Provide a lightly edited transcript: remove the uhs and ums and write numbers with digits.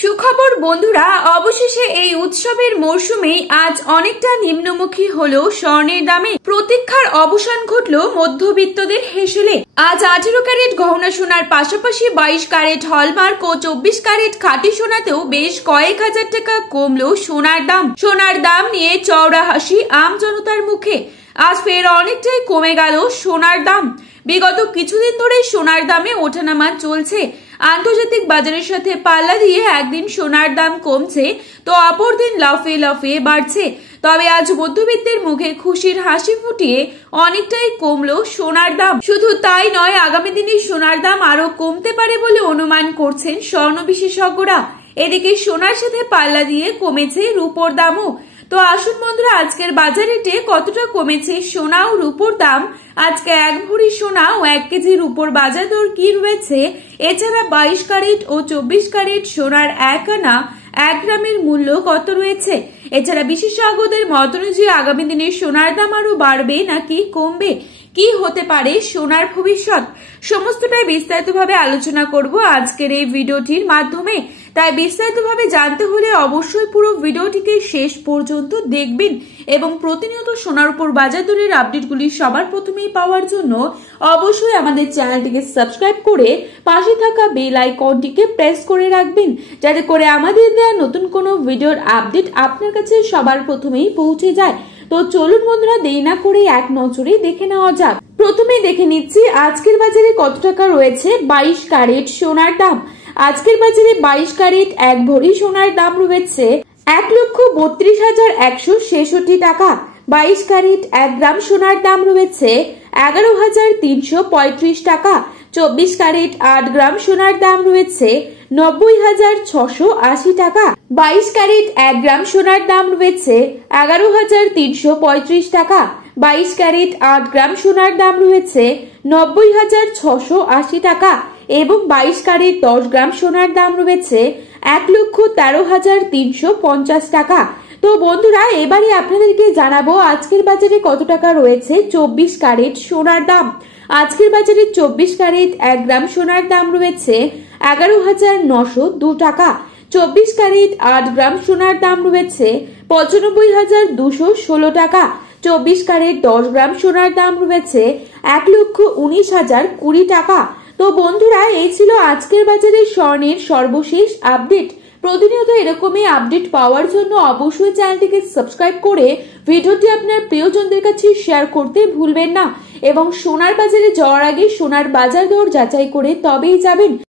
সুখবর বন্ধুরা, অবশেষে এই উৎসবের মরশুমে আজ অনেকটা নিম্নমুখী হলো স্বর্ণের দামে। প্রতীক্ষার অবসান ঘটলো মধ্যবিত্তদের হেসেলে। আজ 18 ক্যারেট গহনা সোনার পাশাপাশি 22 ক্যারেট হলমার্ক ও 24 ক্যারেট খাঁটি সোনাতেও বেশ কয়েক হাজার টাকা কমলো সোনার দাম। সোনার দাম নিয়ে চওড়া হাসি আম জনতার মুখে। আজ ফের অনেকটাই কমে গেল সোনার দাম। বিগত কিছুদিন ধরে সোনার দামে ওঠানামা চলছে। আন্তর্জাতিক বাজারের সাথে পাল্লা দিয়ে একদিন সোনার দাম কমছে তো অপর দিন লাফিয়ে লাফিয়ে বাড়ছে। তবে আজ মধ্যবিত্তের মুখে খুশির হাসি ফুটিয়ে অনেকটাই কমলো সোনার দাম। শুধু তাই নয়, আগামী দিনে সোনার দাম আরো কমতে পারে বলে অনুমান করছেন স্বর্ণ বিশেষজ্ঞরা। এদিকে সোনার সাথে পাল্লা দিয়ে কমেছে রূপোর দামও। তো আসুন বন্ধুরা, আজকের বাজার রেটে কতটা কমেছে সোনা ও রূপোর দাম, আজকে 1 ভরি সোনা ও 1 কেজি রূপোর বাজার দর কি রয়েছে, এছাড়া 22 ক্যারেট ও 24 ক্যারেট সোনার 1 আনা 1 গ্রামের মূল্য কত রয়েছে, এছাড়া বিশেষজ্ঞদের মত অনুযায়ী আগামী দিনে সোনার দাম আরো বাড়বে নাকি কমবে, কি হতে পারে সোনার ভবিষ্যৎ, সমস্তটাই বিস্তারিতভাবে আলোচনা করব আজকের এই ভিডিওটির মাধ্যমে। তাই বিস্তারিতভাবে জানতে হলে অবশ্যই পুরো ভিডিওটিকে শেষ পর্যন্ত দেখবেন এবং প্রতিনিয়ত সোনার উপর বাজার দরের আপডেটগুলি সবার প্রথমেই পাওয়ার জন্য অবশ্যই আমাদের চ্যানেলটিকে সাবস্ক্রাইব করে পাশে থাকা বেল আইকনটিকে প্রেস করে রাখবেন, যাতে করে আমাদের দেওয়া নতুন কোনো ভিডিওর আপডেট আপনার কাছে সবার প্রথমেই পৌঁছে যায়। তো চলুন বন্ধুরা, দেরি না করে এক নজরে দেখে নেওয়া যাক। প্রথমেই দেখে নিচ্ছি আজকের বাজারে কত টাকা রয়েছে 22 ক্যারেট সোনার দাম। আজকের বাজারে 22 ক্যারেট 1 ভরি সোনার দাম রয়েছে 1,32,166 টাকা। 22 ক্যারেট 1 গ্রাম সোনার দাম রয়েছে 11,335 টাকা। 24 ক্যারেট 8 গ্রাম সোনার দাম রয়েছে 90,680 টাকা। 22 ক্যারেট 1 গ্রাম সোনার দাম রয়েছে 11,335 টাকা। 22 ক্যারেট 8 গ্রাম সোনার দাম রয়েছে 90,680 টাকা এবং 22 ক্যারেট 10 গ্রাম সোনার দাম রয়েছে 1,13,350 টাকা। তো বন্ধুরা, এবারে আপনাদেরকে জানাবো আজকের বাজারে কত টাকা রয়েছে 24 ক্যারেট সোনার দাম। আজকের বাজারে 24 ক্যারেট 1 গ্রাম সোনার দাম রয়েছে 11,902 টাকা। 24 ক্যারেট 8 গ্রাম সোনার দাম রয়েছে 95,216 টাকা। 24 ক্যারেট 10 গ্রাম সোনার দাম রয়েছে 1,19,020 টাকা। তো বন্ধুরা, এই ছিল আজকের বাজারে স্বর্ণের সর্বশেষ আপডেট। প্রতিনিয়ত এরকমই আপডেট পাওয়ার জন্য অবশ্যই চ্যানেলটিকে সাবস্ক্রাইব করে ভিডিওটি আপনার প্রিয়জনদের কাছে শেয়ার করতে ভুলবেন না এবং সোনার বাজারে যাওয়ার আগে সোনার বাজার দর যাচাই করে তবেই যাবেন।